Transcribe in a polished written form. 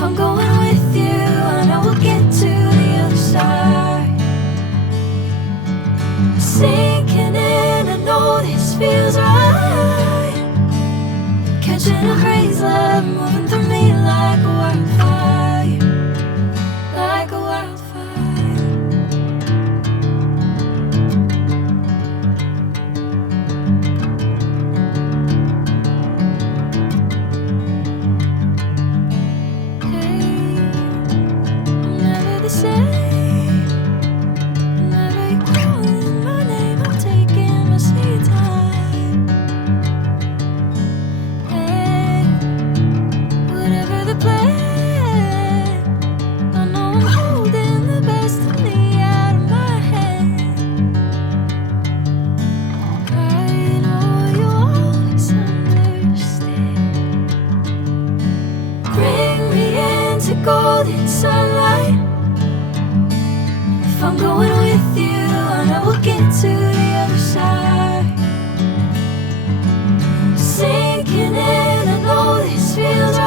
If I'm going with you, I know we'll get to the other side. Sinking in, I know this feels right. Catching a crazy love, moving through me like a wildfire, like a wildfire. Golden sunlight. If I'm going with you, I know we'll get to the other side. Sinking in, I know this feels